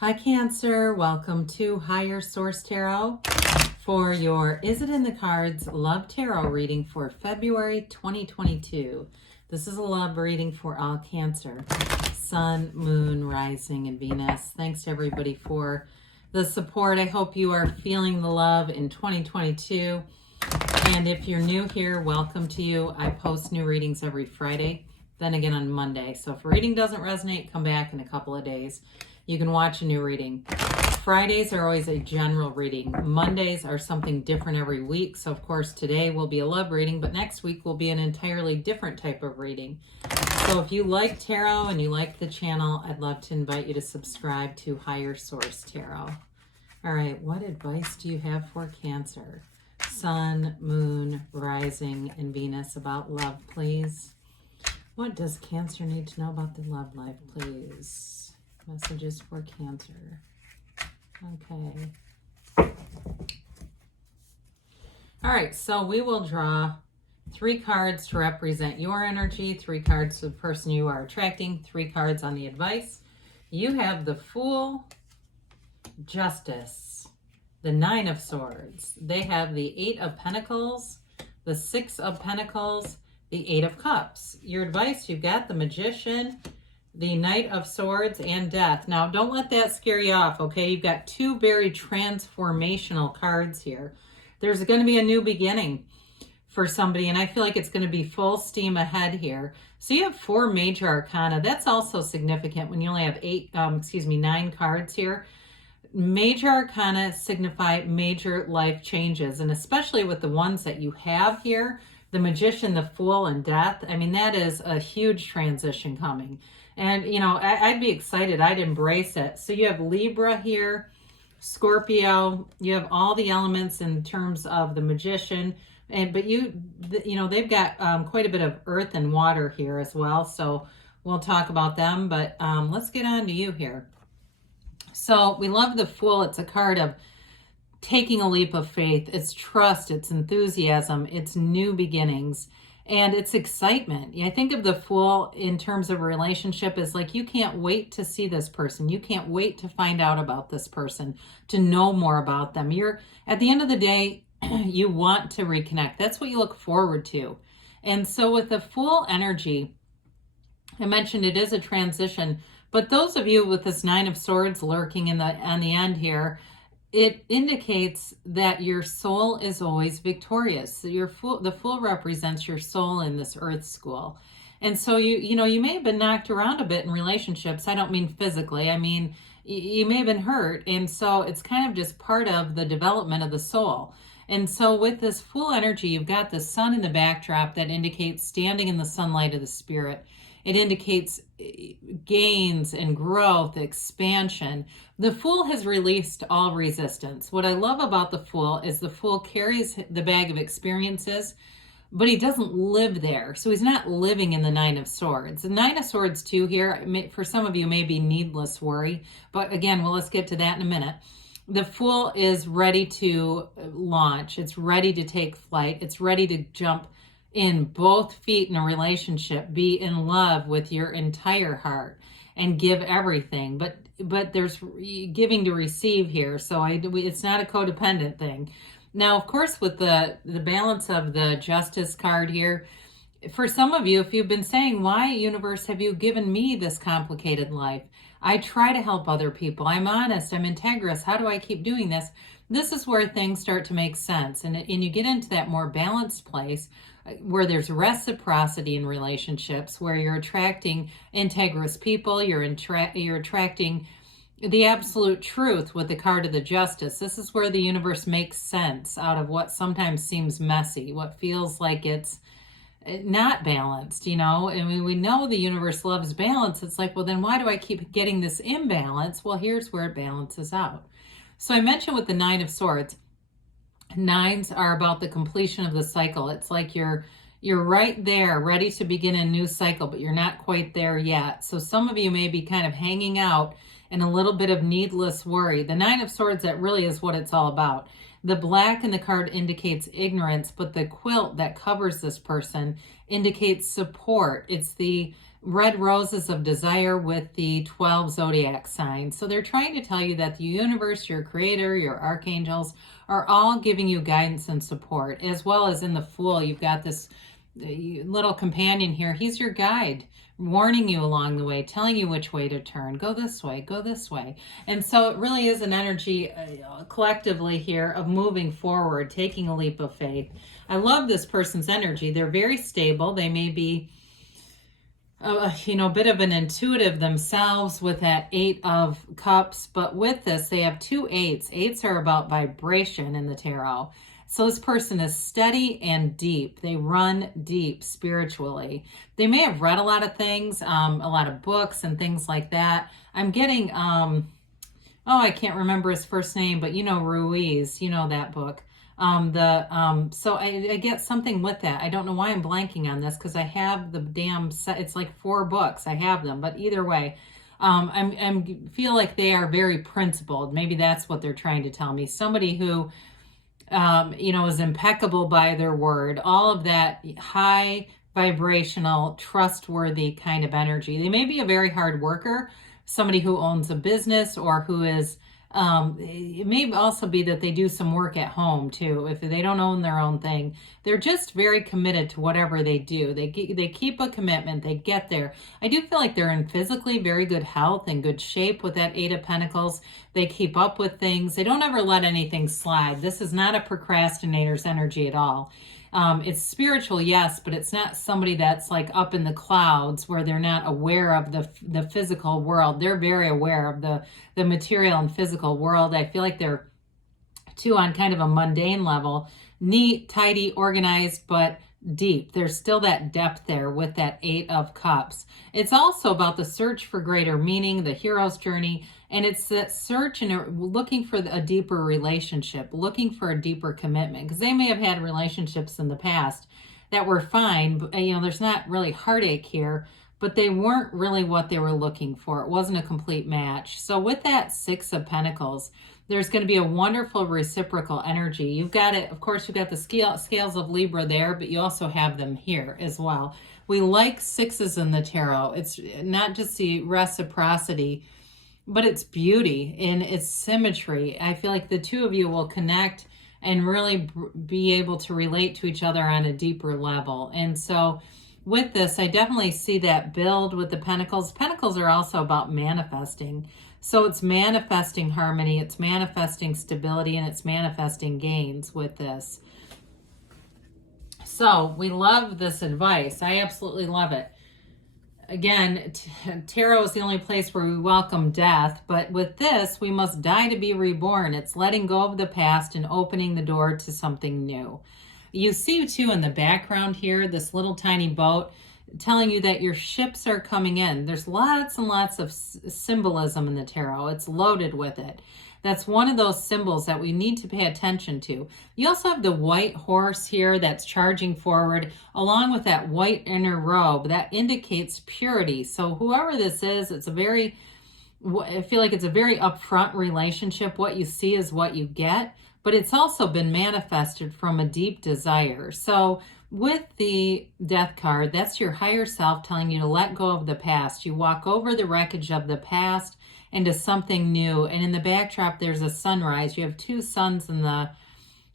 Hi Cancer, welcome to Higher Source Tarot for your Is It in the Cards Love Tarot reading for February 2022. This is a love reading for all Cancer, Sun, Moon, Rising, and Venus. Thanks to everybody for the support. I hope you are feeling the love in 2022. And if you're new here, welcome to you. I post new readings every Friday, then again on Monday. So if a reading doesn't resonate, come back in a couple of days. You can watch a new reading. Fridays are always a general reading. Mondays are something different every week. So of course today will be a love reading, but next week will be an entirely different type of reading. So if you like tarot and you like the channel, I'd love to invite you to subscribe to Higher Source Tarot. All right, what advice do you have for Cancer? Sun, Moon, Rising, and Venus about love, please. What does Cancer need to know about the love life, please? Messages for Cancer. Okay. All right, so we will draw 3 cards to represent your energy, 3 cards to the person you are attracting, 3 cards on the advice. You have the Fool, Justice, the 9 of Swords. They have the 8 of Pentacles, the 6 of Pentacles, the 8 of Cups. Your advice, you've got the Magician, the Knight of Swords, and Death. Now, don't let that scare you off, okay? You've got 2 very transformational cards here. There's going to be a new beginning for somebody, and I feel like it's going to be full steam ahead here. So you have 4 major arcana. That's also significant when you only have 9 cards here. Major arcana signify major life changes, and especially with the ones that you have here, the Magician, the Fool, and Death. I mean, that is a huge transition coming. And, you know, I'd be excited. I'd embrace it. So you have Libra here, Scorpio. You have all the elements in terms of the Magician. But you know, they've got quite a bit of earth and water here as well. So we'll talk about them. But let's get on to you here. So we love the Fool. It's a card of taking a leap of faith. It's trust. It's enthusiasm. It's new beginnings. And it's excitement. I think of the Fool in terms of a relationship as like you can't wait to see this person. You can't wait to find out about this person, to know more about them. You're at the end of the day, you want to reconnect. That's what you look forward to. And so with the Fool energy, I mentioned it is a transition, but those of you with this 9 of Swords lurking on the end here, it indicates that your soul is always victorious. So the Fool represents your soul in this earth school. And so you may have been knocked around a bit in relationships. I don't mean physically. I mean, you may have been hurt. And so it's kind of just part of the development of the soul. And so with this Fool energy, you've got the sun in the backdrop that indicates standing in the sunlight of the spirit. It indicates gains and growth, expansion. The Fool has released all resistance. What I love about the Fool is the Fool carries the bag of experiences, but he doesn't live there. So he's not living in the 9 of Swords. The 9 of Swords too here, for some of you, may be needless worry. But again, well, let's get to that in a minute. The Fool is ready to launch. It's ready to take flight. It's ready to jump in both feet in a relationship, be in love with your entire heart and give everything. But there's giving to receive here. So it's not a codependent thing. Now, of course, with the balance of the Justice card here, for some of you, if you've been saying, why, universe, have you given me this complicated life? I try to help other people. I'm honest. I'm integrous. How do I keep doing this? This is where things start to make sense. And you get into that more balanced place where there's reciprocity in relationships, where you're attracting integrous people, you're attracting the absolute truth with the card of the Justice. This is where the universe makes sense out of what sometimes seems messy, what feels like it's not balanced, you know. I mean, we know the universe loves balance. It's like, well, then why do I keep getting this imbalance? Well, here's where it balances out. So I mentioned with the 9 of Swords, 9s are about the completion of the cycle. It's like you're right there, ready to begin a new cycle, but you're not quite there yet. So some of you may be kind of hanging out in a little bit of needless worry. The 9 of Swords, that really is what it's all about. The black in the card indicates ignorance, but the quilt that covers this person indicates support. It's the red roses of desire with the 12 zodiac signs. So they're trying to tell you that the universe, your creator, your archangels are all giving you guidance and support, as well as in the Fool. You've got this little companion here. He's your guide, warning you along the way, telling you which way to turn. Go this way, go this way. And so it really is an energy collectively here of moving forward, taking a leap of faith. I love this person's energy. They're very stable. They may be a bit of an intuitive themselves with that 8 of Cups, but with this, they have 2 8s. 8s are about vibration in the tarot. So this person is steady and deep. They run deep spiritually. They may have read a lot of things, a lot of books and things like that. I'm getting, I can't remember his first name, but Ruiz, that book. So I get something with that. I don't know why I'm blanking on this because I have the damn set. It's like 4 books. I have them, but either way, I'm feel like they are very principled. Maybe that's what they're trying to tell me. Somebody who, is impeccable by their word. All of that high vibrational, trustworthy kind of energy. They may be a very hard worker, somebody who owns a business or who is. It may also be that they do some work at home too. If they don't own their own thing, they're just very committed to whatever they do. They keep a commitment. They get there. I do feel like they're in physically very good health and good shape with that 8 of Pentacles. They keep up with things. They don't ever let anything slide. This is not a procrastinator's energy at all. It's spiritual, yes, but it's not somebody that's like up in the clouds where they're not aware of the physical world. They're very aware of the material and physical world. I feel like they're too on kind of a mundane level, neat, tidy, organized, but deep. There's still that depth there with that 8 of Cups. It's also about the search for greater meaning, the hero's journey, and it's that search and looking for a deeper relationship, looking for a deeper commitment, because they may have had relationships in the past that were fine, but there's not really heartache here, but they weren't really what they were looking for. It wasn't a complete match. So with that 6 of Pentacles, there's going to be a wonderful reciprocal energy. You've got it, of course, you've got the scales of Libra there, but you also have them here as well. We like 6s in the tarot. It's not just the reciprocity, but it's beauty in its symmetry. I feel like the two of you will connect and really be able to relate to each other on a deeper level. And so with this, I definitely see that build with the Pentacles. Pentacles are also about manifesting. So it's manifesting harmony, it's manifesting stability, and it's manifesting gains with this. So we love this advice. I absolutely love it. Again, tarot is the only place where we welcome death, but with this, we must die to be reborn. It's letting go of the past and opening the door to something new. You see, too, in the background here, this little tiny boat telling you that your ships are coming in. There's lots and lots of symbolism in the tarot. It's loaded with it. That's one of those symbols that we need to pay attention to. You also have the white horse here that's charging forward, along with that white inner robe. That indicates purity. So whoever this is, I feel like it's a very upfront relationship. What you see is what you get, but it's also been manifested from a deep desire. So with the Death card, that's your higher self telling you to let go of the past. You walk over the wreckage of the past into something new. And in the backdrop, there's a sunrise. You have 2 suns in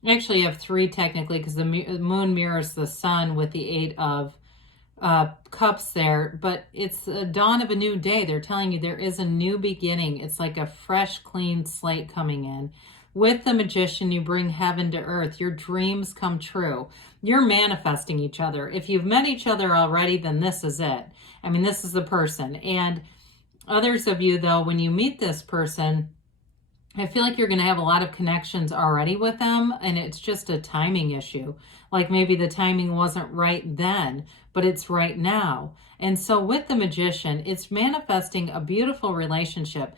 actually you have 3 technically, because the moon mirrors the sun with the 8 of Cups there. But it's the dawn of a new day. They're telling you there is a new beginning. It's like a fresh, clean slate coming in. With the Magician, you bring heaven to earth. Your dreams come true. You're manifesting each other. If you've met each other already, then this is it. I mean, this is the person. And others of you, though, when you meet this person, I feel like you're going to have a lot of connections already with them, and it's just a timing issue. Like maybe the timing wasn't right then, but it's right now. And so with the Magician, it's manifesting a beautiful relationship.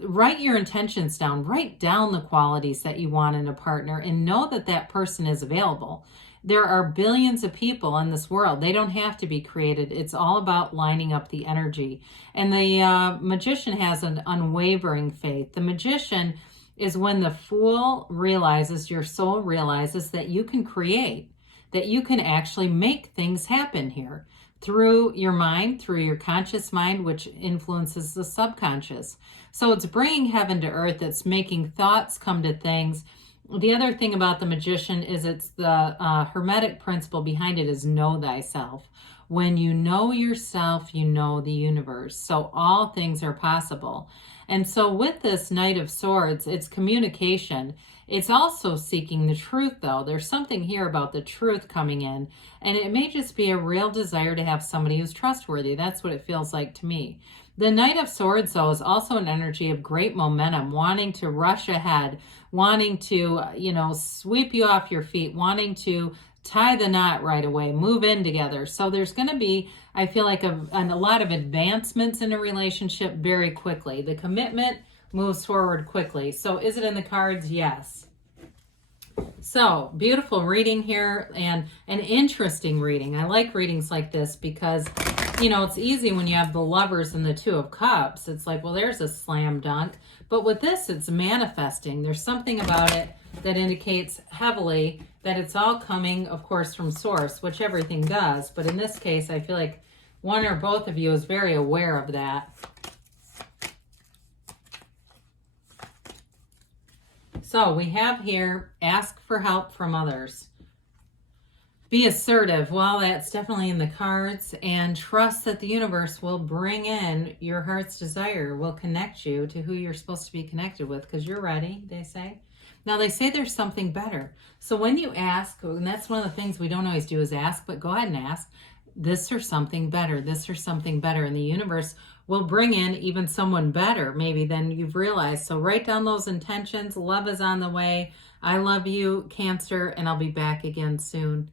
Write your intentions down. Write down the qualities that you want in a partner and know that that person is available. There are billions of people in this world. They don't have to be created. It's all about lining up the energy. And the Magician has an unwavering faith. The Magician is when the Fool realizes, your soul realizes that you can create, that you can actually make things happen here. through your mind, through your conscious mind, which influences the subconscious. So it's bringing heaven to earth. It's making thoughts come to things. The other thing about the magician is it's the hermetic principle behind it is know thyself. When you know yourself, you know the universe. So all things are possible. And so with this Knight of Swords, it's communication. It's also seeking the truth, though. There's something here about the truth coming in. And it may just be a real desire to have somebody who's trustworthy. That's what it feels like to me. The Knight of Swords, though, is also an energy of great momentum, wanting to rush ahead, wanting to, sweep you off your feet, wanting to tie the knot right away, move in together. So there's going to be, I feel like, a lot of advancements in a relationship very quickly. The commitment moves forward quickly. So is it in the cards? Yes. So beautiful reading here, and an interesting reading. I like readings like this because, it's easy when you have the Lovers and the Two of Cups. It's like, well, there's a slam dunk. But with this, it's manifesting. There's something about it that indicates heavily that it's all coming, of course, from source, which everything does. But in this case, I feel like one or both of you is very aware of that. So we have here, ask for help from others. Be assertive. Well, that's definitely in the cards. And trust that the universe will bring in your heart's desire, will connect you to who you're supposed to be connected with, because you're ready, they say. Now, they say there's something better. So when you ask, and that's one of the things we don't always do is ask, but go ahead and ask, this or something better, this or something better. And the universe will bring in even someone better, maybe, than you've realized. So write down those intentions. Love is on the way. I love you, Cancer, and I'll be back again soon.